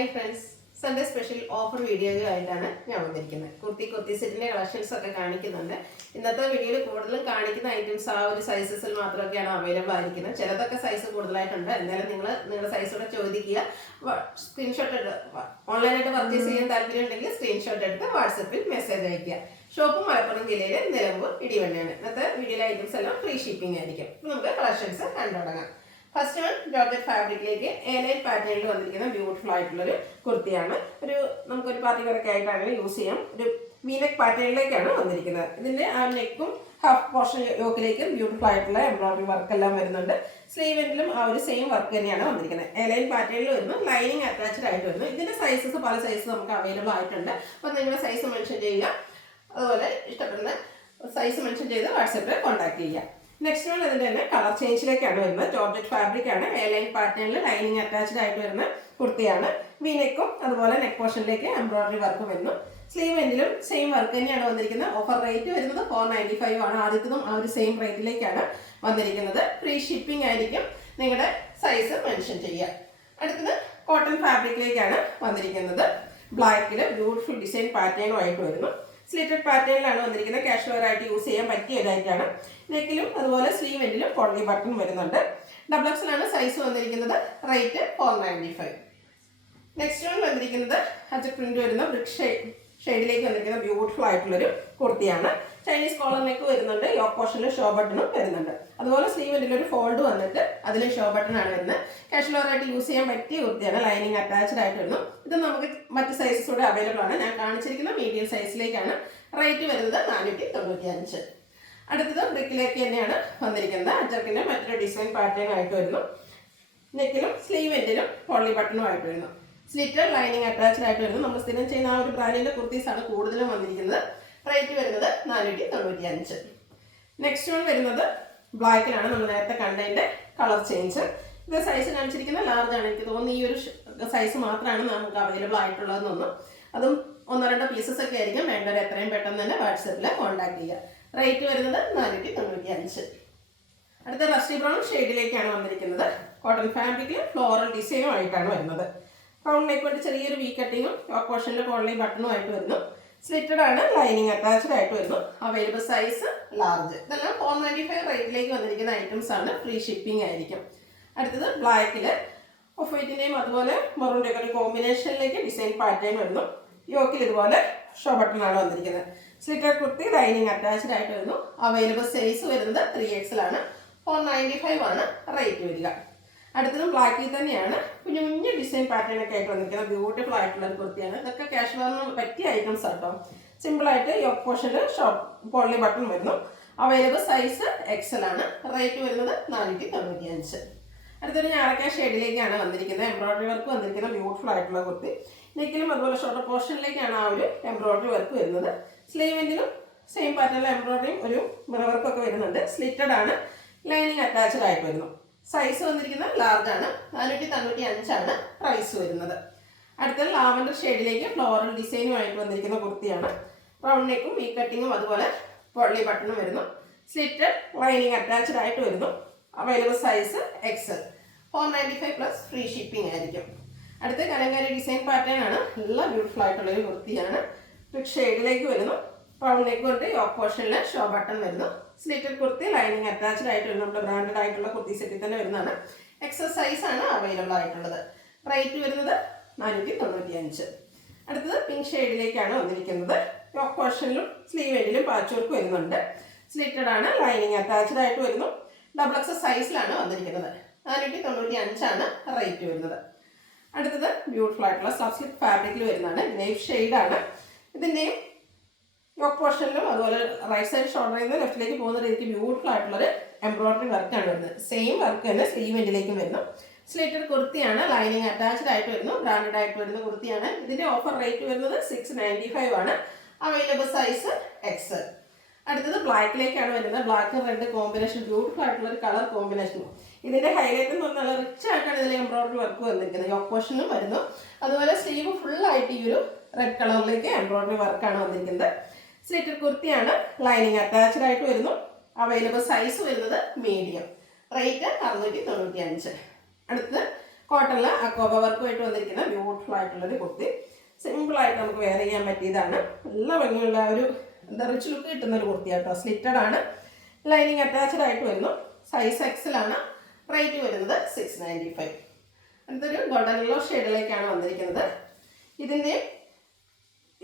Hi friends, Sunday special offer video ആയിട്ടാണ് ഞാൻ വന്നിരിക്കുന്നത്. കുർത്തി സെറ്റിന്റെ കളക്ഷൻസ് ഒക്കെ കാണിക്കുന്നുണ്ട്. ഇന്നത്തെ വീഡിയോയിൽ കൂടുതലും കാണിക്കുന്ന ഐറ്റംസ് ആ ഒരു സൈസസിൽ മാത്രമൊക്കെയാണ് അവൈലബിൾ ആയിരിക്കുന്നത്. ചിലതൊക്കെ സൈസ് കൂടുതലായിട്ടുണ്ട്. എന്നാലും നിങ്ങളുടെ സൈസോടെ ചോദിക്കുക. സ്ക്രീൻഷോട്ട് എടുത്ത് ഓൺലൈനായിട്ട് പർച്ചേസ് ചെയ്യാൻ താല്പര്യം ഉണ്ടെങ്കിൽ സ്ക്രീൻഷോട്ട് എടുത്ത് വാട്സപ്പിൽ മെസ്സേജ് അയക്കുക. ഷോപ്പ് മലപ്പുറം ജില്ലയിലെ നിലമ്പൂർ ഇടിവണ്ണയാണ്. ഇന്നത്തെ വീഡിയോയിലെ ഐറ്റംസ് എല്ലാം ഫ്രീ ഷിപ്പിംഗ് ആയിരിക്കും. അപ്പോൾ നമുക്ക് കളക്ഷൻസ് കണ്ടു തുടങ്ങാം. ഫസ്റ്റ് വൺ ജോർജറ്റ് ഫാബ്രിക്കിലേക്ക് എ9 പാറ്റേണിൽ വന്നിരിക്കുന്ന ബ്യൂട്ടിഫുൾ ആയിട്ടുള്ളൊരു കുർത്തിയാണ്. നമുക്കൊരു പാർട്ടി വെയറൊക്കെ ആയിട്ടാണ് യൂസ് ചെയ്യാം. ഒരു വീനെക്ക് പാറ്റേണിലേക്കാണ് വന്നിരിക്കുന്നത്. ഇതിൻ്റെ ആ നെക്കും ഹാഫ് പോർഷൻ യോക്കിലേക്കും ബ്യൂട്ടിഫുൾ ആയിട്ടുള്ള എംബ്രോയിഡറി വർക്ക് എല്ലാം വരുന്നുണ്ട്. സ്ലീവെന്റിലും ആ ഒരു സെയിം വർക്ക് തന്നെയാണ് വന്നിരിക്കുന്നത്. എ9 പാറ്റേണിൽ വരുന്നു. ലൈനിങ് അറ്റാച്ച്ഡ് ആയിട്ട് വരുന്നു. ഇതിൻ്റെ സൈസസ് പല സൈസ് നമുക്ക് അവൈലബിൾ ആയിട്ടുണ്ട്. അപ്പോൾ നിങ്ങളുടെ സൈസ് മെൻഷൻ ചെയ്യുക. അതുപോലെ ഇഷ്ടപ്പെടുന്ന സൈസ് മെൻഷൻ ചെയ്ത് വാട്സപ്പിൽ കോൺടാക്ട് ചെയ്യുക. നെക്സ്റ്റ് വൺ അതിൻ്റെ തന്നെ കളർ ചേഞ്ചിലേക്കാണ് വരുന്നത്. ജോർജറ്റ് ഫാബ്രിക് ആണ്. എ9 പാറ്റേണിൽ ലൈനിങ് അറ്റാച്ച്ഡ് ആയിട്ട് വരുന്ന കുർത്തിയാണ്. വീനെക്കും അതുപോലെ നെക്ക് പോർഷനിലേക്ക് എംബ്രോയിഡറി വർക്ക് വരുന്നു. സ്ലീവ് എൻഡിലും സെയിം വർക്ക് തന്നെയാണ് വന്നിരിക്കുന്നത്. ഓഫർ റേറ്റ് വരുന്നത് 495 ആണ്. ആദ്യത്തതും ആ ഒരു സെയിം റേറ്റിലേക്കാണ് വന്നിരിക്കുന്നത്. ഫ്രീ ഷിപ്പിംഗ് ആയിരിക്കും. നിങ്ങളുടെ സൈസ് മെൻഷൻ ചെയ്യുക. അടുത്തത് കോട്ടൺ ഫാബ്രിക്കിലേക്കാണ് വന്നിരിക്കുന്നത്. ബ്ലാക്കിൽ ബ്യൂട്ടിഫുൾ ഡിസൈൻ പാറ്റേണുമായിട്ട് വരുന്നു. സ്ലിറ്റഡ് പാറ്റേണിലാണ് വന്നിരിക്കുന്നത്. കാഷ്വൽ ആയിട്ട് യൂസ് ചെയ്യാൻ പറ്റിയ ഇതായിട്ടാണ്. നെക്കിലും അതുപോലെ സ്ലീവ് എൻഡിലും പോളി ബട്ടൺ വരുന്നുണ്ട്. ഡബിൾ എക്സലാണ് സൈസ് വന്നിരിക്കുന്നത്. റേറ്റ് 495. നെക്സ്റ്റ് വൺ വന്നിരിക്കുന്നത് അജക് പ്രിന്റ് വരുന്ന ബ്രിക്ക് ഷെയ്ഡിലേക്ക് വന്നിരിക്കുന്ന ബ്യൂട്ടിഫുൾ ആയിട്ടുള്ളൊരു കുർത്തിയാണ്. ചൈനീസ് കോളർ നെക്ക് വരുന്നുണ്ട്. യോക്ക് പോർഷനിൽ ഷോ ബട്ടണും വരുന്നുണ്ട്. അതുപോലെ സ്ലീവ് എൻഡിലൊരു ഫോൾഡ് വന്നിട്ട് അതിൽ ഷോ ബട്ടൺ ആണ് വരുന്നത്. കാഷ്വൽ ആയിട്ട് യൂസ് ചെയ്യാൻ പറ്റിയ കുർത്തിയാണ്. ലൈനിങ് അറ്റാച്ച്ഡ് ആയിട്ട് വരുന്നു. ഇത് നമുക്ക് മറ്റ് സൈസസ് കൂടെ അവൈലബിൾ ആണ്. ഞാൻ കാണിച്ചിരിക്കുന്ന മീഡിയം സൈസിലേക്കാണ്. റേറ്റ് വരുന്നത് 495. അടുത്തത് ബ്രിക്കിലേക്ക് തന്നെയാണ് വന്നിരിക്കുന്നത്. അജക്കിൻ്റെ മറ്റൊരു ഡിസൈൻ പാറ്റേൺ ആയിട്ട് വരുന്നു. നെക്കിലും സ്ലീവ് എൻഡിലും പോളി ബട്ടണും ആയിട്ട് വരുന്നു. സ്ലിറ്റഡ് ലൈനിങ് അറ്റാച്ച്ഡ് ആയിട്ട് വരുന്നു. നമ്മൾ സ്ഥിരം ചെയ്യുന്ന ആ ഒരു ബ്രാൻഡിൻ്റെ കുർത്തീസാണ് കൂടുതലും വന്നിരിക്കുന്നത്. റേറ്റ് വരുന്നത് 495. നെക്സ്റ്റ് വൺ വരുന്നത് ബ്ലാക്കിലാണ്. നമ്മൾ നേരത്തെ കണ്ടതിൻ്റെ കളർ ചേഞ്ച്. ഇത് സൈസ് കാണിച്ചിരിക്കുന്ന ലാർജ് ആണ്. എനിക്ക് തോന്നുന്നു ഈ ഒരു സൈസ് മാത്രമാണ് നമുക്ക് അവൈലബിൾ ആയിട്ടുള്ളതെന്നൊന്നും. അതും 1-2 പീസസ് ഒക്കെ ആയിരിക്കും. വേണ്ടവർ എത്രയും പെട്ടെന്ന് തന്നെ വാട്സപ്പിൽ കോൺടാക്ട് ചെയ്യുക. റേറ്റ് വരുന്നത് 495. അടുത്ത റസ്റ്റി ബ്രൗൺ ഷെയ്ഡിലേക്കാണ് വന്നിരിക്കുന്നത്. കോട്ടൺ ഫാബ്രിക്കിൽ ഫ്ലോറൽ ഡിസൈനും ആയിട്ടാണ് വരുന്നത്. റൗണ്ട് നെക്ക് കൊണ്ട് ചെറിയൊരു വി കട്ടിങ്ങും യോക്ക് പോർഷനിൽ പോളി ബട്ടണും ആയിട്ട് വരുന്നു. സ്ലിറ്റഡ് ആണ്. ലൈനിങ് അറ്റാച്ച്ഡ് ആയിട്ട് വരുന്നു. Available size large. ഇതെല്ലാം 495 റേറ്റിലേക്ക് വന്നിരിക്കുന്ന ഐറ്റംസ് ആണ്. ഫ്രീ ഷിപ്പിംഗ് ആയിരിക്കും. അടുത്തത് ബ്ലാക്കിൽ ഓഫ് വൈറ്റിൻ്റെയും അതുപോലെ മെറൂണിൻ്റെ ഒക്കെ ഒരു കോമ്പിനേഷനിലേക്ക് ഡിസൈൻ പാറ്റേൺ വരുന്നു. യോക്കിൽ ഇതുപോലെ ഷോ ബട്ടൺ ആണ് വന്നിരിക്കുന്നത്. സ്ലിറ്റഡ് കുർത്തി ലൈനിങ് അറ്റാച്ച്ഡ് ആയിട്ട് വരുന്നു. അവൈലബിൾ സൈസ് വരുന്നത് 3XL ആണ്. 495 ആണ് റേറ്റ് വരിക. അടുത്തതും ബ്ലാക്കിൽ തന്നെയാണ്. കുഞ്ഞു കുഞ്ഞു ഡിസൈൻ പാറ്റേൺ ഒക്കെ ആയിട്ട് വന്നിരിക്കുന്നത്. ബ്യൂട്ടിഫുൾ ആയിട്ടുള്ള ഒരു കുർത്തിയാണ്. ഇതൊക്കെ കാഷ്വലിന് പറ്റിയ ഐറ്റംസ് ആട്ടോ. സിമ്പിളായിട്ട് യോക്ക് പോർഷനിൽ പോളി ബട്ടൺ വരുന്നു. അവൈലബിൾ സൈസ് XL ആണ്. റേറ്റ് വരുന്നത് 495. അടുത്തൊരു ഞാറക്ക ഷെയ്ഡിലേക്കാണ് വന്നിരിക്കുന്നത്. എംബ്രോയിഡറി വർക്ക് വന്നിരിക്കുന്ന ബ്യൂട്ടിഫുൾ ആയിട്ടുള്ള കുർത്തി. നെക്കിലും അതുപോലെ ഷോർട്ട് പോർഷനിലേക്കാണ് ആ ഒരു എംബ്രോയിഡറി വർക്ക് വരുന്നത്. സ്ലീവെന്റിലും സെയിം പാറ്റേണിൽ എംബ്രോയിഡറിയും ഒരു മിറർ വർക്കൊക്കെ വരുന്നുണ്ട്. സ്ലിറ്റഡ് ആണ്. ലൈനിങ് അറ്റാച്ച്ഡ് ആയിട്ട് വരുന്നു. സൈസ് വന്നിരിക്കുന്നത് ലാർജ് ആണ്. 495 ആണ് പ്രൈസ് വരുന്നത്. അടുത്ത ലാവൻഡർ ഷെയ്ഡിലേക്ക് ഫ്ലോറൽ ഡിസൈനുമായിട്ട് വന്നിരിക്കുന്ന കുർത്തിയാണ്. റൗണ്ട് നെക്കും വി കട്ടിങ്ങും അതുപോലെ പൊള്ളി ബട്ടണും വരുന്നു. സ്ലിറ്റഡ് ലൈനിങ് അറ്റാച്ച്ഡ് ആയിട്ട് വരുന്നു. Available size XL. 495 plus free shipping ആയിരിക്കും. അടുത്ത കലങ്കാരി ഡിസൈൻ പാറ്റേൺ ആണ്. നല്ല ബ്യൂട്ടിഫുൾ ആയിട്ടുള്ളൊരു കുർത്തിയാണ്. ബ്രിക്ക് ഷെയ്ഡിലേക്ക് വരുന്നു. റൗണ്ട് നെക്ക് കൊണ്ട് യോക്ക് പോർഷനിൽ ഷോ ബട്ടൺ വരുന്നു. സ്ലിറ്റഡ് കുർത്തി ലൈനിങ് അറ്റാച്ച്ഡ് ആയിട്ട് വരുന്നു. നമ്മുടെ ബ്രാൻഡഡ് ആയിട്ടുള്ള കുർത്തി സെറ്റിൽ തന്നെ വരുന്നതാണ്. XL സൈസ് ആണ് അവൈലബിൾ ആയിട്ടുള്ളത്. റേറ്റ് വരുന്നത് 495. അടുത്തത് പിങ്ക് ഷെയ്ഡിലേക്കാണ് വന്നിരിക്കുന്നത്. യോക്ക് പോർഷനിലും സ്ലീവ് എൻഡിലും പാച്ച് വർക്ക് വരുന്നുണ്ട്. സ്ലിറ്റഡ് ആണ്. ലൈനിങ് അറ്റാച്ച്ഡ് ആയിട്ട് വരുന്നു. ഡബിൾ XL സൈസിലാണ് വന്നിരിക്കുന്നത്. 495 ആണ് റേറ്റ് വരുന്നത്. അടുത്തത് ബ്യൂട്ടിഫുൾ ആയിട്ടുള്ള സ്ലിപ്പ് ഫാബ്രിക്കിൽ വരുന്നതാണ്. ഗ്രേപ്പ് ഷെയ്ഡാണ്. ഇതിൻ്റെയും യോക്ക് പോർഷനിലും അതുപോലെ റൈറ്റ് സൈഡ് ഷോൾഡറിൽ നിന്ന് ലെഫ്റ്റിലേക്ക് പോകുന്ന രീതിക്ക് ബ്യൂട്ടിഫുൾ ആയിട്ടുള്ളൊരു എംബ്രോയിഡറി വർക്കാണ് വരുന്നത്. സെയിം വർക്ക് തന്നെ സ്ലീവ് എൻഡിലേക്കും വരുന്നു. സ്ലിറ്റഡ് കുർത്തിയാണ്. ലൈനിങ് അറ്റാച്ച്ഡ് ആയിട്ട് വരുന്നു. ബ്രാൻഡഡ് ആയിട്ട് വരുന്ന കുർത്തിയാണ്. ഇതിൻ്റെ ഓഫർ റേറ്റ് വരുന്നത് 695 ആണ്. Available size XL. അടുത്തത് ബ്ലാക്കിലേക്കാണ് വരുന്നത്. ബ്ലാക്ക് റെഡ് കോമ്പിനേഷൻ ബ്യൂട്ടിഫുൾ ആയിട്ടുള്ള ഒരു കളർ കോമ്പിനേഷൻ. ഇതിൻ്റെ ഹൈലൈറ്റ് എന്ന് പറഞ്ഞാൽ റിച്ച് ആയിട്ടാണ് ഇതിൽ എംബ്രോയിഡറി വർക്ക് വന്നിരിക്കുന്നത്. യോക്ക് പോർഷനും വരുന്നു. അതുപോലെ സ്ലീവ് ഫുള്ളായിട്ട് ഈ ഒരു റെഡ് കളറിലേക്ക് എംബ്രോയിഡറി വർക്കാണ് വന്നിരിക്കുന്നത്. സ്ലിറ്റഡ് കുർത്തിയാണ്. ലൈനിങ് അറ്റാച്ച്ഡ് ആയിട്ട് വരുന്നു. അവൈലബിൾ സൈസ് വരുന്നത് മീഡിയം. റേറ്റ് 695. അടുത്തത് കോട്ടണിൽ അക്കോബ വർക്കുമായിട്ട് വന്നിരിക്കുന്ന ബ്യൂട്ടിഫുൾ ആയിട്ടുള്ളൊരു കുർത്തി. സിമ്പിളായിട്ട് നമുക്ക് വെയർ ചെയ്യാൻ പറ്റിയതാണ്. നല്ല ഭംഗിയുള്ള ഒരു എന്താ റിച്ച് ലുക്ക് കിട്ടുന്ന ഒരു കുർത്തി കേട്ടോ. സ്ലിറ്റഡ് ആണ്, ലൈനിങ് അറ്റാച്ച്ഡ് ആയിട്ട് വരുന്നു. സൈസ് എക്സലാണ്. റേറ്റ് വരുന്നത് 695. അടുത്തൊരു ഗോൾഡൻ യെല്ലോ ഷെയ്ഡിലേക്കാണ് വന്നിരിക്കുന്നത്. ഇതിൻ്റെ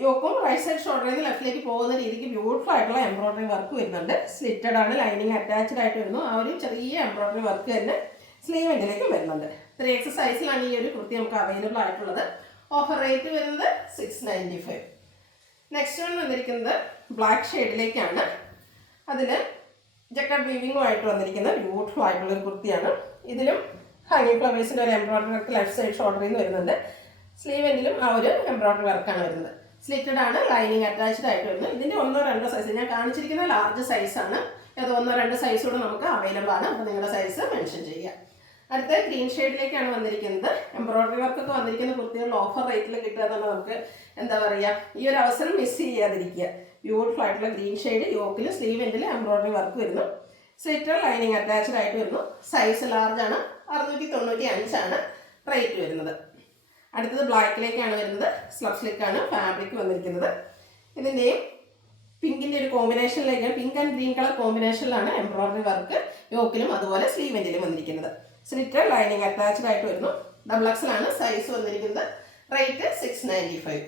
യോക്കും റൈറ്റ് സൈഡ് ഷോൾഡറിൽ നിന്ന് ലെഫ്റ്റിലേക്ക് പോകുന്ന രീതിക്ക് ബ്യൂട്ടിഫുൾ ആയിട്ടുള്ള എംബ്രോയിഡറി വർക്ക് വരുന്നുണ്ട്. സ്ലിറ്റഡ് ആണ്, ലൈനിങ് അറ്റാച്ച്ഡ് ആയിട്ട് വരുന്നു. ആ ഒരു ചെറിയ എംബ്രോയിഡറി വർക്ക് തന്നെ സ്ലീവ് എൻഡിലേക്കും വരുന്നുണ്ട്. 3X സൈസിലാണ് ഈ ഒരു കുർത്തി നമുക്ക് അവൈലബിൾ ആയിട്ടുള്ളത്. ഓഫർ റേറ്റ് വരുന്നത് 695. നെക്സ്റ്റ് വൺ വന്നിരിക്കുന്നത് ബ്ലാക്ക് ഷെയ്ഡിലേക്കാണ്. അതിൽ ജക്കറ്റ് വീവിങ്ങുമായിട്ട് വന്നിരിക്കുന്ന ബ്യൂട്ടിഫുൾ ആയിട്ടുള്ളൊരു കുർത്തിയാണ്. ഇതിലും ഹാങ്ങിങ് ഫ്ലവേഴ്സിൻ്റെ ഒരു എംബ്രോയിഡറി വർക്ക് ലെഫ്റ്റ് സൈഡ് ഷോൾഡറിൽ നിന്ന് വരുന്നുണ്ട്. സ്ലീവ് എൻഡിലും ആ ഒരു എംബ്രോയിഡറി വർക്കാണ് വരുന്നത്. സ്ലിറ്റഡ് ആണ്, ലൈനിങ് അറ്റാച്ച്ഡ് ആയിട്ട് വരുന്നത്. ഇതിൻ്റെ 1-2 സൈസ് ഞാൻ കാണിച്ചിരിക്കുന്ന ലാർജ് സൈസാണ്. അത് 1-2 സൈസോട് നമുക്ക് അവൈലബിൾ ആണ്. അപ്പോൾ നിങ്ങളുടെ സൈസ് മെൻഷൻ ചെയ്യുക. അടുത്ത ഗ്രീൻ ഷെയ്ഡിലേക്കാണ് വന്നിരിക്കുന്നത്. എംബ്രോയിഡറി വർക്കൊക്കെ വന്നിരിക്കുന്ന കുർത്തികളിൽ ഓഫർ റേറ്റിൽ കിട്ടുക എന്നുള്ളത് നമുക്ക് എന്താ പറയുക, ഈ ഒരു അവസരം മിസ് ചെയ്യാതിരിക്കുക. ബ്യൂട്ടിഫുൾ ആയിട്ടുള്ള ഗ്രീൻ ഷെയ്ഡ്, യോക്കിൽ സ്ലീവ് എൻഡിൽ എംബ്രോയിഡറി വർക്ക് വരുന്നു. സ്ലിറ്റർ ലൈനിങ് അറ്റാച്ച്ഡ് ആയിട്ട് വരുന്നു. സൈസ് ലാർജ് ആണ്. 695 ആണ് റേറ്റ് വരുന്നത്. അടുത്തത് ബ്ലാക്കിലേക്കാണ് വരുന്നത്. സ്ലബ് സ്ലിക്കാണ് ഫാബ്രിക് വന്നിരിക്കുന്നത്. ഇതിൻ്റെയും പിങ്കിൻ്റെ ഒരു കോമ്പിനേഷനിലേക്കാണ്, പിങ്ക് ആൻഡ് ഗ്രീൻ കളർ കോമ്പിനേഷനിലാണ് എംബ്രോയിഡറി വർക്ക് യോക്കിലും അതുപോലെ സ്ലീവ് എൻഡിലും വന്നിരിക്കുന്നത്. സ്ലിറ്റർ ലൈനിങ് അറ്റാച്ച്ഡ് ആയിട്ട് വരുന്നു. ഡബിൾ എക്സലാണ് സൈസ് വന്നിരിക്കുന്നത്. റേറ്റ് 695.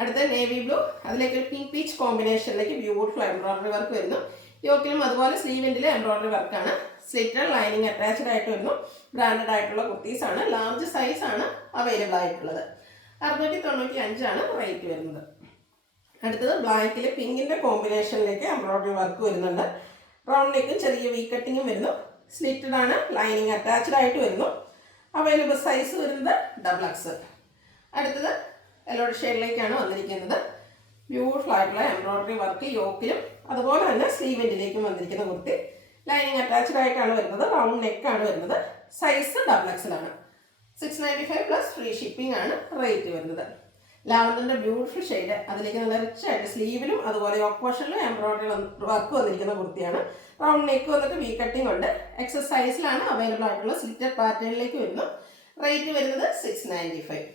അടുത്ത നേവി ബ്ലൂ, അതിലേക്ക് ഒരു പിങ്ക് പീച്ച് കോമ്പിനേഷനിലേക്ക് ബ്യൂട്ടിഫുൾ എംബ്രോയിഡറി വർക്ക് വരുന്നു. യോക്കിലും അതുപോലെ സ്ലീവ് എൻഡിൽ എംബ്രോയിഡറി വർക്കാണ്. സ്ലിറ്റർ ലൈനിങ് അറ്റാച്ച്ഡ് ആയിട്ട് വരുന്നു. ബ്രാൻഡഡ് ആയിട്ടുള്ള കുർത്തീസാണ്. ലാർജ് സൈസാണ് അവൈലബിൾ ആയിട്ടുള്ളത്. 695 ആണ് റേറ്റ് വരുന്നത്. അടുത്തത് ബ്ലാക്കിൽ പിങ്കിൻ്റെ കോമ്പിനേഷനിലേക്ക് എംബ്രോയിഡറി വർക്ക് വരുന്നുണ്ട്. റൗണ്ട് നെക്കും ചെറിയ വി കട്ടിങ്ങും വരുന്നു. സ്ലിറ്റഡ് ആണ്, ലൈനിങ് അറ്റാച്ച്ഡ് ആയിട്ട് വരുന്നു. അവൈലബിൾ സൈസ് വരുന്നത് ഡബിൾ എക്സ്. അടുത്തത് യെല്ലോ ഷെയ്ഡിലേക്കാണ് വന്നിരിക്കുന്നത്. ബ്യൂട്ടിഫുൾ ആയിട്ടുള്ള എംബ്രോയിഡറി വർക്ക് യോക്കിലും അതുപോലെ തന്നെ സ്ലീവ് എൻഡിലേക്കും വന്നിരിക്കുന്ന കുർത്തി. ലൈനിങ് അറ്റാച്ച്ഡ് ആയിട്ടാണ് വരുന്നത്. റൗണ്ട് നെക്കാണ് വരുന്നത്. സൈസ് ഡബിൾ എക്സലാണ്. 695 പ്ലസ് ഫ്രീ ഷിപ്പിംഗ് ആണ് റേറ്റ് വരുന്നത്. ലാവൻഡറിൻ്റെ ബ്യൂട്ടിഫുൾ ഷെയ്ഡ്, അതിലേക്ക് നല്ല റിച്ച് ആയിട്ട് സ്ലീവിലും അതുപോലെ യോക്ക് പോർഷനിലും എംബ്രോയിഡറി വർക്ക് വന്നിരിക്കുന്ന കുർത്തിയാണ്. റൗണ്ട് നെക്ക് വന്നിട്ട് വി കട്ടിംഗ് ഉണ്ട്. എക്സസ് സൈസിലാണ് അവൈലബിൾ ആയിട്ടുള്ള. സ്ലിറ്റഡ് പാറ്റേണിലേക്ക് വരുന്നു. റേറ്റ് വരുന്നത് 695.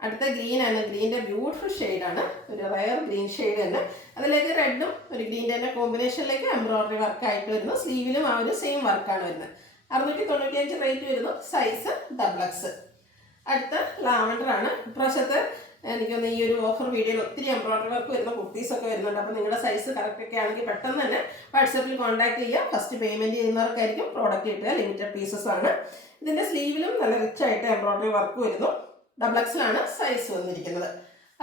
അടുത്ത ഗ്രീൻ ആണ്. ഗ്രീൻ്റെ ബ്യൂട്ടിഫുൾ ഷെയ്ഡാണ്. ഒരു റയർ ഗ്രീൻ ഷെയ്ഡ് തന്നെ. അതിലേക്ക് റെഡും ഒരു ഗ്രീൻ്റെ തന്നെ കോമ്പിനേഷനിലേക്ക് എംബ്രോയിഡറി വർക്കായിട്ട് വരുന്നു. സ്ലീവിലും ആ ഒരു സെയിം വർക്കാണ് വരുന്നത്. 695 റേറ്റ് വരുന്നു. Size double X. അടുത്ത ലാവൻഡർ ആണ്. ഇപ്രാവശ്യത്തെ എനിക്കൊന്ന് ഈ ഒരു ഓഫർ വീഡിയോയിൽ ഒത്തിരി എംബ്രോയിഡറി വർക്ക് വരുന്ന കുർത്തീസൊക്കെ വരുന്നുണ്ട്. അപ്പോൾ നിങ്ങളുടെ സൈസ് കറക്റ്റ് ഒക്കെ ആണെങ്കിൽ പെട്ടെന്ന് തന്നെ വാട്സാപ്പിൽ കോൺടാക്ട് ചെയ്യുക. ഫസ്റ്റ് പേയ്മെൻറ്റ് ചെയ്യുന്നവർക്കായിരിക്കും പ്രോഡക്റ്റ് കിട്ടുക. ലിമിറ്റഡ് പീസസ് ആണ്. ഇതിൻ്റെ സ്ലീവിലും നല്ല റിച്ച് ആയിട്ട് എംബ്രോയിഡറി വർക്ക് വരുന്നു. ഡബിൾ എക്സിലാണ് സൈസ് വന്നിരിക്കുന്നത്.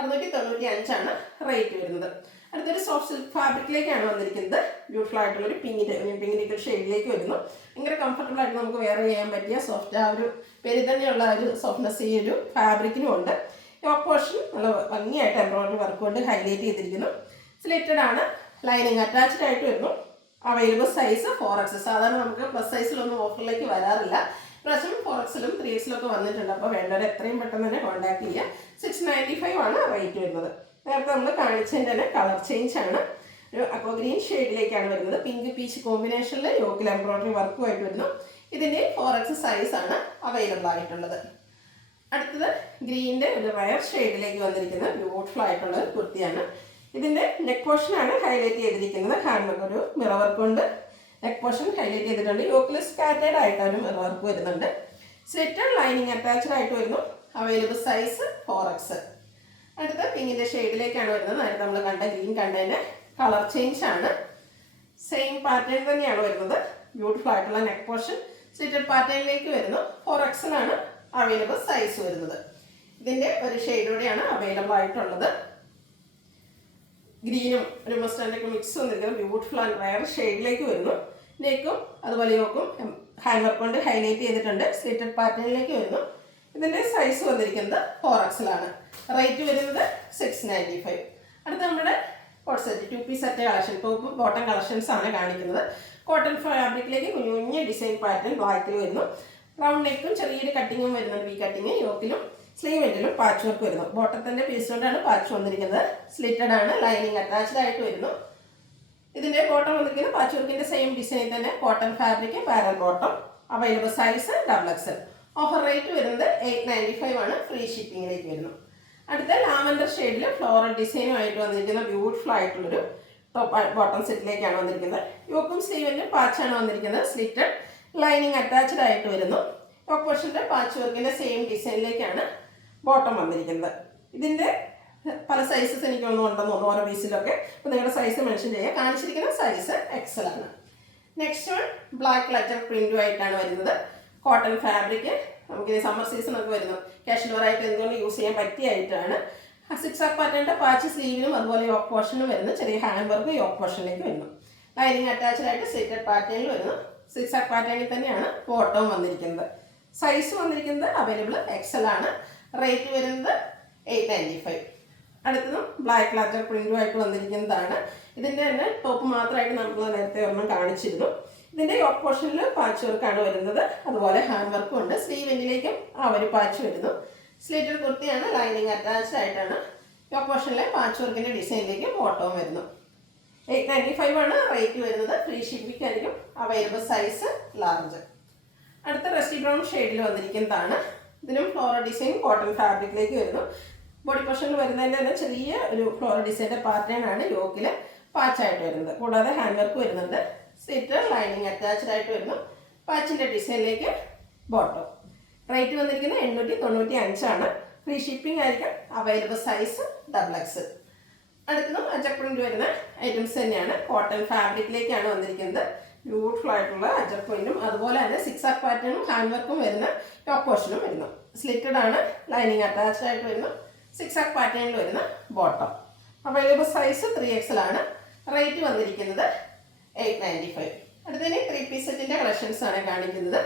695 ആണ് റേറ്റ് വരുന്നത്. അടുത്തൊരു സോഫ്റ്റ് സിൽക്ക് ഫാബ്രിക്കിലേക്കാണ് വന്നിരിക്കുന്നത്. ബ്യൂട്ടിഫുൾ ആയിട്ടുള്ളൊരു പിങ്കിൻ്റെ ഷെയ്ഡിലേക്ക് വരുന്നു. ഭയങ്കര കംഫർട്ടബിൾ ആയിട്ട് നമുക്ക് വെയർ ചെയ്യാൻ പറ്റിയ സോഫ്റ്റ്, ആ ഒരു പേര് തന്നെയുള്ള ഒരു സോഫ്റ്റ്നെസ് ഈ ഒരു ഫാബ്രിക്കിനും ഉണ്ട്. യോക്ക് പോർഷൻ നല്ല ഭംഗിയായിട്ട് എംബ്രോയിഡറി വർക്ക് കൊണ്ട് ഹൈലൈറ്റ് ചെയ്തിരിക്കുന്നു. സ്ലിറ്റഡ് ആണ്, ലൈനിങ് അറ്റാച്ച്ഡ് ആയിട്ട് വരുന്നു. Available size 4X. സാധാരണ നമുക്ക് പ്ലസ് സൈസിലൊന്നും ഓഫറിലേക്ക് വരാറില്ല. പ്രാവശ്യം 4Xലും 3Xലും ഒക്കെ വന്നിട്ടുണ്ട്. അപ്പോൾ വേണ്ടവർ എത്രയും പെട്ടെന്ന് തന്നെ കോൺടാക്ട് ചെയ്യുക. 695 ആണ് റേറ്റ് വരുന്നത്. നേരത്തെ നമ്മൾ കാണിച്ചതിൻ്റെ തന്നെ കളർ ചേഞ്ച് ആണ്. ഒരു അക്വ ഗ്രീൻ ഷെയ്ഡിലേക്കാണ് വരുന്നത്. പിങ്ക് പീച്ച് കോമ്പിനേഷനിൽ യോക്കിൽ എംബ്രോയിഡറി വർക്കുമായിട്ട് വരുന്നു. ഇതിൻ്റെ 4X സൈസാണ് അവൈലബിൾ ആയിട്ടുള്ളത്. അടുത്തത് ഗ്രീനിൻ്റെ ഒരു റയർ ഷെയ്ഡിലേക്ക് വന്നിരിക്കുന്ന ബ്യൂട്ടിഫുൾ ആയിട്ടുള്ള കുർത്തിയാണ്. ഇതിൻ്റെ നെക്ക് പോർഷനാണ് ഹൈലൈറ്റ് ചെയ്തിരിക്കുന്നത്. ഹാൻഡ് ഒരു മിറർ വർക്ക് കൊണ്ട് നെക്ക് പോർഷൻ ഹൈലൈറ്റ് ചെയ്തിട്ടുണ്ട്. യോക്കിൽ സ്കാറ്റേഡ് ആയിട്ടൊരു മിറർ വർക്ക് വരുന്നുണ്ട്. സ്ലിറ്റഡ് ലൈനിങ് അറ്റാച്ച്ഡ് ആയിട്ട് വരുന്നു. Available size 4X. അടുത്ത പിങ്കിൻ്റെ ഷെയ്ഡിലേക്കാണ് വരുന്നത്. നേരത്തെ നമ്മൾ കണ്ട ഗ്രീൻ കണ്ടതിൻ്റെ കളർ ചേഞ്ച് ആണ്. സെയിം പാറ്റേൺ തന്നെയാണ് വരുന്നത്. ബ്യൂട്ടിഫുൾ ആയിട്ടുള്ള നെക്ക് പോർഷൻ സ്ലിറ്റഡ് പാറ്റേണിലേക്ക് വരുന്നു. 4Xലാണ് അവൈലബിൾ സൈസ് വരുന്നത്. ഇതിൻ്റെ ഒരു ഷെയ്ഡോടെയാണ് അവൈലബിൾ ആയിട്ടുള്ളത്. ഗ്രീനും ഒരു മസ്റ്റാൻഡൊക്കെ മിക്സ് വന്നിരിക്കുന്നത് ബ്യൂട്ടിഫുൾ ആൻഡ് റയർ ഷെയ്ഡിലേക്ക് വരുന്നു. നെക്കും അതുപോലെ യോക്കും ഹാൻഡ് വർക്ക് കൊണ്ട് ഹൈലൈറ്റ് ചെയ്തിട്ടുണ്ട്. സ്ലിറ്റഡ് പാറ്റേണിലേക്ക് വരുന്നു. ഇതിൻ്റെ സൈസ് വന്നിരിക്കുന്നത് 4Xലാണ്. റേറ്റ് വരുന്നത് 695. അടുത്ത നമ്മുടെ coat set 2 piece set collection, top bottom collections ആണ് കാണിക്കുന്നത്. കോട്ടൺ ഫാബ്രിക്കിലേക്ക് കുഞ്ഞു കുഞ്ഞ് ഡിസൈൻ പാറ്റേൺ ബ്ലാക്കിൽ വരുന്നു. റൗണ്ട് നെക്കും ചെറിയൊരു കട്ടിങ്ങും വരുന്നുണ്ട്. വി കട്ടിങ് യോക്കിലും സ്ലീവ് എൻഡിലും പാച്ച് വർക്ക് വരുന്നു. ബോട്ടത്തിൻ്റെ പീസ് കൊണ്ടാണ് പാച്ച് വന്നിരിക്കുന്നത്. സ്ലിറ്റഡ് ആണ്, ലൈനിങ് അറ്റാച്ച്ഡ് ആയിട്ട് വരുന്നു. ഇതിൻ്റെ ബോട്ടം വന്നിരിക്കുന്നത് പാച്ച് വർക്കിൻ്റെ സെയിം ഡിസൈൻ തന്നെ. Cotton fabric parallel bottom. Available size double XL. Offer rate വരുന്നത് 895 ആണ്. ഫ്രീ ഷിപ്പിങ്ങിലേക്ക് വരുന്നു. അടുത്ത ലാവൻഡർ ഷെയ്ഡിൽ ഫ്ലോറൽ ഡിസൈനുമായിട്ട് വന്നിരിക്കുന്ന ബ്യൂട്ടിഫുൾ ആയിട്ടുള്ളൊരു ടോപ്പ് ബോട്ടം സെറ്റിലേക്കാണ് വന്നിരിക്കുന്നത്. യോക്കും സ്ലീവിൻ്റെ പാച്ചാണ് വന്നിരിക്കുന്നത്. സ്ലിറ്റഡ് ലൈനിങ് അറ്റാച്ച്ഡ് ആയിട്ട് വരുന്നു. യോക്ക് പോർഷൻ്റെ പാച്ച് വർക്കിൻ്റെ സെയിം ഡിസൈനിലേക്കാണ് ബോട്ടം വന്നിരിക്കുന്നത്. ഇതിൻ്റെ പല സൈസസ് എനിക്കൊന്നും ഉണ്ടെന്ന് തോന്നുന്നു ഓരോ പീസിലൊക്കെ. അപ്പോൾ നിങ്ങളുടെ സൈസ് മെൻഷൻ ചെയ്യുക. കാണിച്ചിരിക്കുന്ന സൈസ് XL ആണ്. നെക്സ്റ്റ് വൺ ബ്ലാക്ക് ലെറ്റർ പ്രിൻറ്റുമായിട്ടാണ് വരുന്നത്. Cotton fabric. നമുക്കിത് സമ്മർ സീസണൊക്കെ വരുന്നു. കാഷ്വൽ ആയിട്ട് എന്തുകൊണ്ട് യൂസ് ചെയ്യാൻ പറ്റിയായിട്ടാണ്. 6 പാറ്റേണിൻ്റെ പാച്ച് സ്ലീവിനും അതുപോലെ യോക്ക് പോർഷനും വരുന്നു. ചെറിയ ഹാൻഡ് വർക്ക് യോക്ക് പോർഷനിലേക്ക് വരുന്നു. ലൈനിങ് അറ്റാച്ച്ഡ് ആയിട്ട് സ്ലിറ്റഡ് പാറ്റേണിൽ വരുന്നു. 6 പാറ്റേണിൽ തന്നെയാണ് ബോട്ടവും വന്നിരിക്കുന്നത്. സൈസ് വന്നിരിക്കുന്നത് അവൈലബിൾ XL ആണ്. റേറ്റ് വരുന്നത് 895. അടുത്തതും ബ്ലാക്ക് ലെറ്റർ പ്രിൻറ്റുമായിട്ട് വന്നിരിക്കുന്നതാണ്. ഇതിൻ്റെ തന്നെ ടോപ്പ് മാത്രമായിട്ട് നമ്മൾ നേരത്തെ ഒരെണ്ണം കാണിച്ചിരുന്നു. ഇതിൻ്റെ യോക്ക് പോർഷനിൽ പാച്ച് വർക്കാണ് വരുന്നത്. അതുപോലെ ഹാൻഡ് വർക്കും ഉണ്ട്. സ്ലീവ് എൻഡിലേക്കും ആ ഒരു പാച്ച് വരുന്നു. സ്ലിറ്റഡ് കുർത്തിയാണ്. ലൈനിങ് അറ്റാച്ച്ഡ് ആയിട്ടാണ്. യോക്ക് പോർഷനിലെ പാച്ച് വർക്കിൻ്റെ ഡിസൈനിലേക്ക് ബോട്ടവും വരുന്നു. 895 ആണ് റേറ്റ് വരുന്നത്. ഫ്രീ ഷിപ്പിംഗ് ആയിരിക്കും. Available size large. അടുത്ത റസ്റ്റി ബ്രൗൺ ഷെയ്ഡിൽ വന്നിരിക്കുന്നതാണ്. ഇതിനും ഫ്ലോറൽ ഡിസൈൻ കോട്ടൺ ഫാബ്രിക്കിലേക്ക് വരുന്നു. ബോഡി പോർഷനിൽ വരുന്നതിൻ്റെ തന്നെ ചെറിയ ഒരു ഫ്ലോറൽ ഡിസൈൻ്റെ പാറ്റേൺ ആണ് യോക്കിൽ പാച്ചായിട്ട് വരുന്നത്. കൂടാതെ ഹാൻഡ് വർക്ക് വരുന്നുണ്ട്. സ്ലിറ്റർ ലൈനിങ് അറ്റാച്ച്ഡ് ആയിട്ട് വരുന്നു. പാച്ചിൻ്റെ ഡിസൈനിലേക്ക് ബോട്ടം. റേറ്റ് വന്നിരിക്കുന്നത് 895 ആണ്. ഫ്രീ ഷിപ്പിംഗ് ആയിരിക്കും. Available size XXL. അടുത്തതും അജക് പ്രിന്റ് വരുന്ന ഐറ്റംസ് തന്നെയാണ്. കോട്ടൺ ഫാബ്രിക്കിലേക്കാണ് വന്നിരിക്കുന്നത്. ബ്യൂട്ടിഫുൾ ആയിട്ടുള്ള അജക് പ്രിന്റും അതുപോലെ തന്നെ 6 പാറ്റേണും ഹാൻഡ് വർക്കും വരുന്ന ടോപ്പ് പോർഷനും വരുന്നു. സ്ലിറ്റഡ് ആണ്. ലൈനിങ് അറ്റാച്ച്ഡ് ആയിട്ട് വരുന്നു. 6 പാറ്റേണിൽ വരുന്ന ബോട്ടം. അവൈലബിൾ സൈസ് 3XL ആണ്. റേറ്റ് വന്നിരിക്കുന്നത് 895. അടുത്തതിന് 3 പീസ് സെറ്റിൻ്റെ കളക്ഷൻസ് ആണ് കാണിക്കുന്നത്.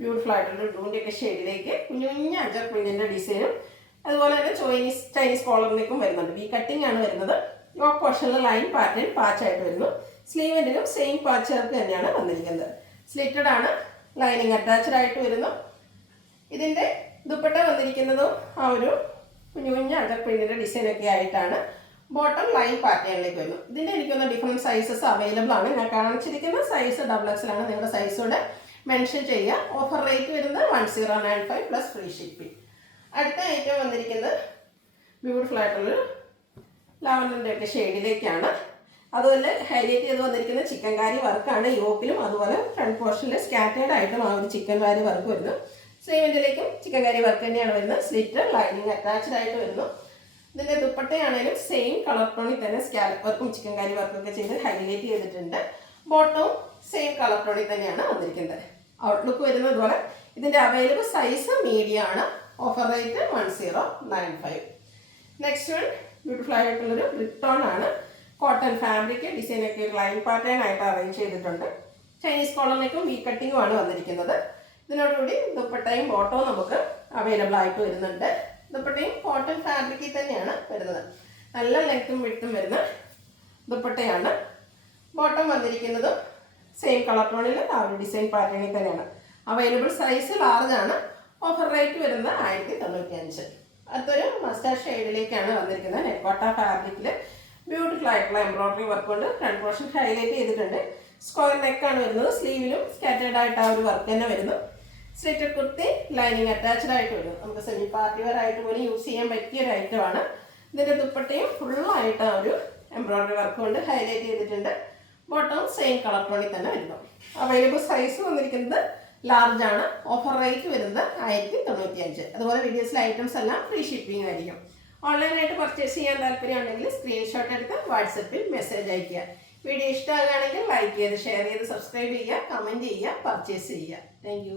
ബ്യൂട്ടിഫുൾ ആയിട്ടുള്ള ബ്ലൂവിൻ്റെ ഒക്കെ ഷെയ്ഡിലേക്ക് കുഞ്ഞു കുഞ്ഞ് അജക് പ്രിന്റിൻ്റെ ഡിസൈനും അതുപോലെ തന്നെ ചൈനീസ് കോളറിലേക്കും വരുന്നുണ്ട്. വി കട്ടിംഗ് ആണ് വരുന്നത്. യോക്ക് പോർഷനിൽ ലൈൻ പാറ്റേൺ പാച്ചായിട്ട് വരുന്നു. സ്ലീവിൻ്റെലും സെയിം പാച്ച് വർക്ക് തന്നെയാണ് വന്നിരിക്കുന്നത്. സ്ലിറ്റഡ് ആണ്. ലൈനിങ് അറ്റാച്ച്ഡ് ആയിട്ട് വരുന്നു. ഇതിൻ്റെ ദുപ്പട്ട വന്നിരിക്കുന്നതും ആ ഒരു കുഞ്ഞു കുഞ്ഞ് അജക് പ്രിന്റിൻ്റെ ഡിസൈനൊക്കെ ആയിട്ടാണ്. ബോട്ടം ലൈൻ പാറ്റേണിലേക്ക് വരുന്നു. ഇതിൻ്റെ എനിക്കൊന്ന് ഡിഫറെൻറ്റ് സൈസസ് അവൈലബിൾ ആണ്. ഞാൻ കാണിച്ചിരിക്കുന്ന സൈസ് XXL ആണ്. നിങ്ങളുടെ സൈസോടെ മെൻഷൻ ചെയ്യുക. ഓഫർ റേറ്റ് വരുന്നത് 1095 പ്ലസ് ഫ്രീ ഷിപ്പിംഗ്. അടുത്ത ഐറ്റം വന്നിരിക്കുന്നത് ബ്യൂട്ടിഫുൾ ആയിട്ടുള്ളൊരു ലാവൻഡറിൻ്റെ ഒക്കെ ഷെയ്ഡിലേക്കാണ്. അതുപോലെ ഹൈലൈറ്റ് ചെയ്ത് വന്നിരിക്കുന്ന ചിക്കൻ കാരി വർക്കാണ്. യോക്കിലും അതുപോലെ ഫ്രണ്ട് പോർഷനിൽ സ്കാറ്റേർഡ് ആയിട്ടും ആ ഒരു ചിക്കൻ കാരി വർക്ക് വരുന്നു. സ്ലീവിൻ്റെലേക്കും ചിക്കൻ കാരി വർക്ക് തന്നെയാണ് വരുന്നത്. സ്ലിറ്റർ ലൈനിങ് അറ്റാച്ച്ഡ് ആയിട്ട് വരുന്നു. ഇതിൻ്റെ ദുപ്പട്ടയാണെങ്കിലും സെയിം കളർ ടോണിൽ തന്നെ സ്കാലപ്പ് വർക്കും ചിക്കൻ കാരി വർക്കും ഒക്കെ ചെയ്ത് ഹൈലൈറ്റ് ചെയ്തിട്ടുണ്ട്. ബോട്ടവും സെയിം കളർ ടോണിൽ തന്നെയാണ് വന്നിരിക്കുന്നത്. ഔട്ട്ലുക്ക് വരുന്നത് പോലെ. ഇതിൻ്റെ അവൈലബിൾ സൈസ് മീഡിയം ആണ്. Offer rate 1095. Next one beautiful ആയിട്ടുള്ളൊരു റിട്ടോൺ ആണ്. കോട്ടൺ ഫാബ്രിക് ഡിസൈനൊക്കെ ഒരു ലൈൻ പാറ്റേൺ ആയിട്ട് അറേഞ്ച് ചെയ്തിട്ടുണ്ട്. ചൈനീസ് കോളറിലേക്കും വി കട്ടിങ്ങും ആണ് വന്നിരിക്കുന്നത്. ഇതിനോടുകൂടി ദുപ്പട്ടയും ബോട്ടവും നമുക്ക് അവൈലബിൾ ആയിട്ട് വരുന്നുണ്ട്. ദുപ്പട്ടയും കോട്ടൺ ഫാബ്രിക്കിൽ തന്നെയാണ് വരുന്നത്. നല്ല ലെങ്ത്തും വിട്ടും വരുന്ന ദുപ്പട്ടയാണ്. ബോട്ടം വന്നിരിക്കുന്നതും സെയിം കളർ ടോണിൽ ആ ഒരു ഡിസൈൻ പാറ്റേണിൽ തന്നെയാണ്. അവൈലബിൾ സൈസ് ലാർജ് ആണ്. ഓഫർ റേറ്റ് വരുന്നത് 1095. അടുത്തൊരു മസ്റ്റാർഡ് ഷെയ്ഡിലേക്കാണ് വന്നിരിക്കുന്നത്. നെക്കോട്ട ഫാബ്രിക്കിൽ ബ്യൂട്ടിഫുൾ ആയിട്ടുള്ള എംബ്രോയിഡറി വർക്ക് കൊണ്ട് ഫ്രണ്ട് പോർഷൻ ഹൈലൈറ്റ് ചെയ്തിട്ടുണ്ട്. സ്ക്വയർ നെക്കാണ് വരുന്നത്. സ്ലീവിലും സ്കാറ്റേർഡ് ആയിട്ട് ആ ഒരു വർക്ക് തന്നെ വരുന്നു. സ്ലിറ്റഡ് കുർത്തി ലൈനിങ് അറ്റാച്ച്ഡ് ആയിട്ട് വരുന്നു. നമുക്ക് സെമി പാർട്ടി വെയർ ആയിട്ട് പോലും യൂസ് ചെയ്യാൻ പറ്റിയ ഒരു ഐറ്റമാണ്. ഇതിൻ്റെ ദുപ്പട്ടയും ഫുള്ളായിട്ട് ആ ഒരു എംബ്രോയിഡറി വർക്ക് കൊണ്ട് ഹൈലൈറ്റ് ചെയ്തിട്ടുണ്ട്. ബോട്ടം സെയിം കളർ ടോണിൽ തന്നെ വരുന്നു. അവൈലബിൾ സൈസ് വന്നിരിക്കുന്നത് ലാർജ് ആണ്. ഓഫർ റേറ്റ് വരുന്നത് 1095. അതുപോലെ വീഡിയോസിലെ ഐറ്റംസ് എല്ലാം ഫ്രീ ഷിപ്പിംഗ് ആയിരിക്കും. ഓൺലൈനായിട്ട് പർച്ചേസ് ചെയ്യാൻ താല്പര്യമുണ്ടെങ്കിൽ സ്ക്രീൻഷോട്ട് എടുത്ത് വാട്സപ്പിൽ മെസ്സേജ് അയയ്ക്കുക. വീഡിയോ ഇഷ്ടമാകുകയാണെങ്കിൽ ലൈക്ക് ചെയ്ത് ഷെയർ ചെയ്ത് സബ്സ്ക്രൈബ് ചെയ്യുക, കമൻറ്റ് ചെയ്യുക, പർച്ചേസ് ചെയ്യുക. താങ്ക്